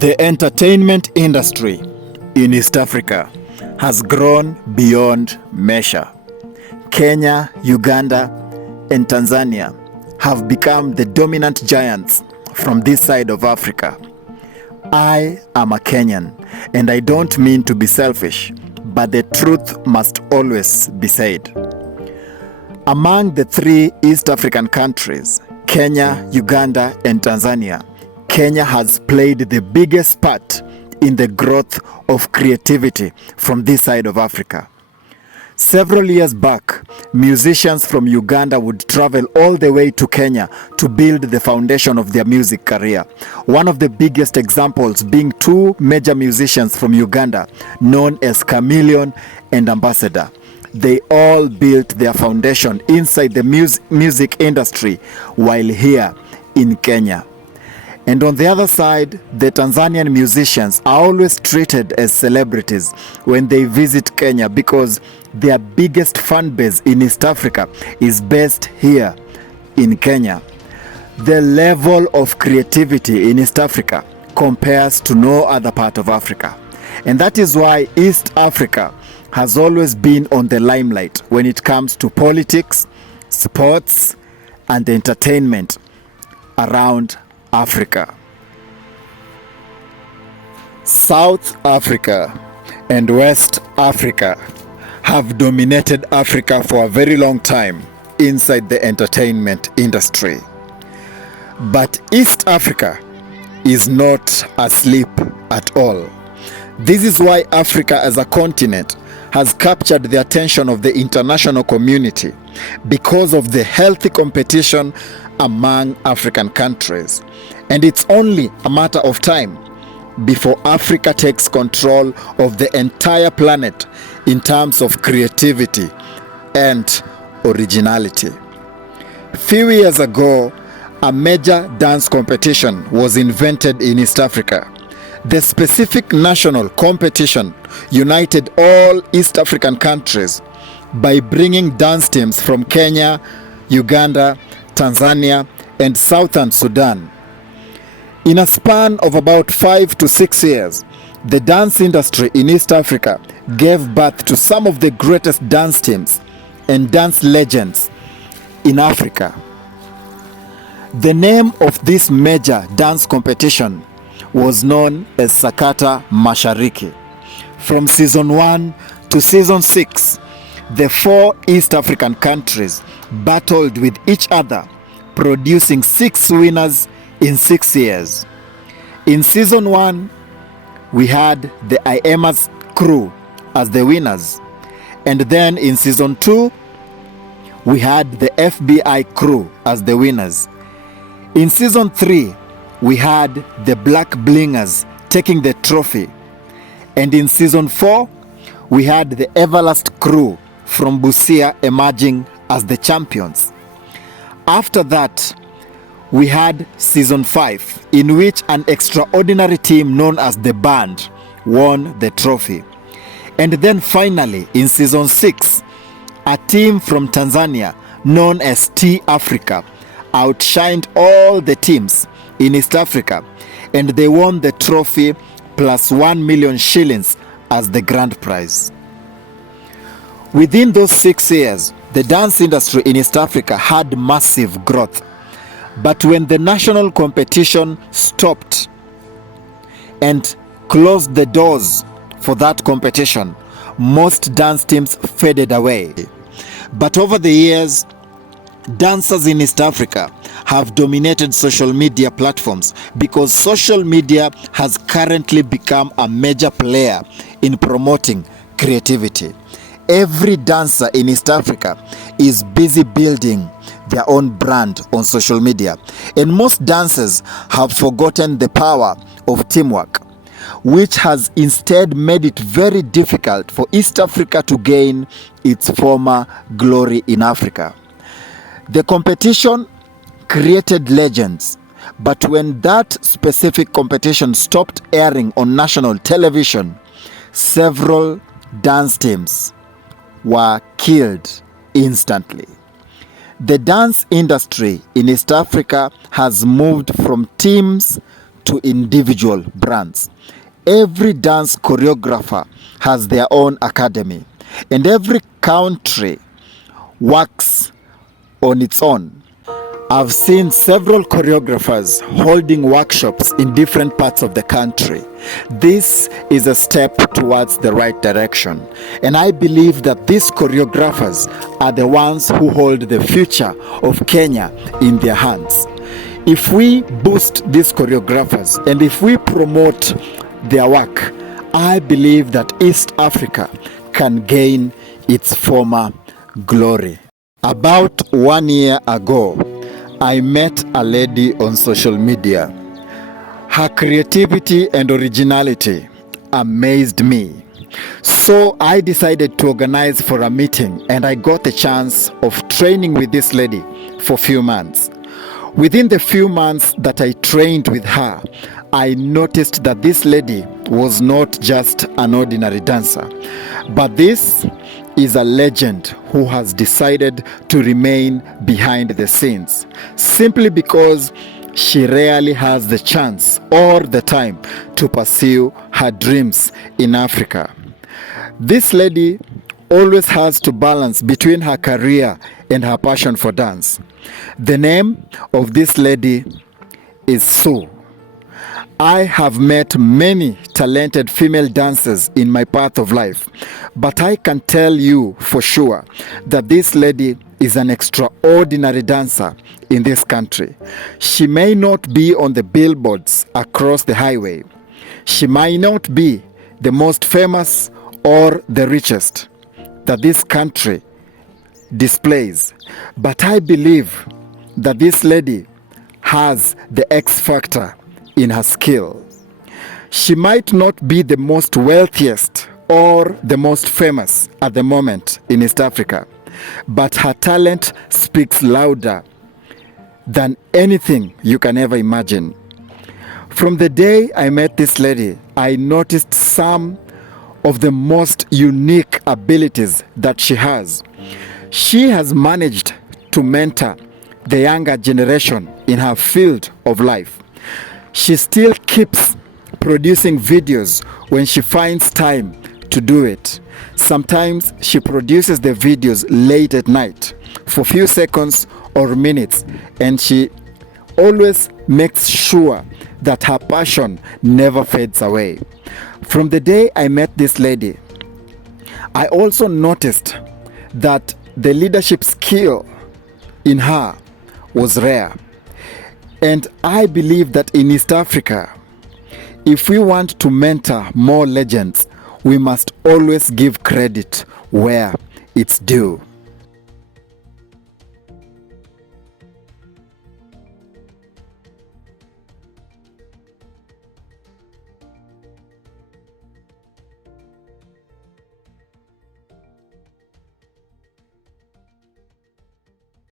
The entertainment industry in East Africa has grown beyond measure. Kenya, Uganda, and Tanzania have become the dominant giants from this side of Africa. I am a Kenyan, and I don't mean to be selfish, but the truth must always be said. Among the three East African countries, Kenya, Uganda, and Tanzania, Kenya has played the biggest part in the growth of creativity from this side of Africa. Several years back, musicians from Uganda would travel all the way to Kenya to build the foundation of their music career. One of the biggest examples being two major musicians from Uganda known as Chameleone and Ambassador. They all built their foundation inside the music industry while here in Kenya. And on the other side, the Tanzanian musicians are always treated as celebrities when they visit Kenya because their biggest fan base in East Africa is based here in Kenya. The level of creativity in East Africa compares to no other part of Africa. And that is why East Africa has always been on the limelight when it comes to politics, sports, and entertainment around Africa. South Africa and West Africa have dominated Africa for a very long time inside the entertainment industry. But East Africa is not asleep at all. This is why Africa as a continent has captured the attention of the international community because of the healthy competition among African countries. And it's only a matter of time before Africa takes control of the entire planet in terms of creativity and originality. Few years ago, a major dance competition was invented in East Africa. The specific national competition united all East African countries by bringing dance teams from Kenya, Uganda, Tanzania, and Southern Sudan. In a span of about 5 to 6 years, the dance industry in East Africa gave birth to some of the greatest dance teams and dance legends in Africa. The name of this major dance competition was known as Sakata Mashariki. From season 1 to season 6, the 4 East African countries battled with each other, producing 6 winners in 6 years. In season 1, we had the IEMA's crew as the winners. And then in season 2, we had the FBI crew as the winners. In season 3, we had the Black Blingers taking the trophy. And in season 4, we had the Everlast crew from Busia emerging as the champions. After that, we had season 5, in which an extraordinary team known as the Band won the trophy. And then finally, in season 6, a team from Tanzania known as T Africa outshined all the teams in East Africa, and they won the trophy plus 1 million shillings as the grand prize. Within those 6 years, the dance industry in East Africa had massive growth. But when the national competition stopped and closed the doors for that competition, most dance teams faded away. But over the years, dancers in East Africa have dominated social media platforms because social media has currently become a major player in promoting creativity. Every dancer in East Africa is busy building their own brand on social media, and most dancers have forgotten the power of teamwork, which has instead made it very difficult for East Africa to gain its former glory in Africa. The competition created legends, but when that specific competition stopped airing on national television, several dance teams were killed instantly. The dance industry in East Africa has moved from teams to individual brands. Every dance choreographer has their own academy, and every country works on its own. I've seen several choreographers holding workshops in different parts of the country. This is a step towards the right direction, and I believe that these choreographers are the ones who hold the future of Kenya in their hands. If we boost these choreographers and if we promote their work, I believe that East Africa can gain its former glory. About 1 year ago, I met a lady on social media. Her creativity and originality amazed me. So I decided to organize for a meeting, and I got the chance of training with this lady for a few months. Within the few months that I trained with her, I noticed that this lady was not just an ordinary dancer, but this is a legend who has decided to remain behind the scenes simply because she rarely has the chance or the time to pursue her dreams in Africa. This lady always has to balance between her career and her passion for dance. The name of this lady is Sue. I have met many talented female dancers in my path of life, but I can tell you for sure that this lady is an extraordinary dancer in this country. She may not be on the billboards across the highway. She might not be the most famous or the richest that this country displays, but I believe that this lady has the X factor in her skill. She might not be the most wealthiest or the most famous at the moment in East Africa, but her talent speaks louder than anything you can ever imagine. From the day I met this lady, I noticed some of the most unique abilities that she has. She has managed to mentor the younger generation in her field of life. She still keeps producing videos when she finds time to do it. Sometimes she produces the videos late at night for few seconds or minutes, and she always makes sure that her passion never fades away. From the day I met this lady, I also noticed that the leadership skill in her was rare. And I believe that in East Africa, if we want to mentor more legends, we must always give credit where it's due.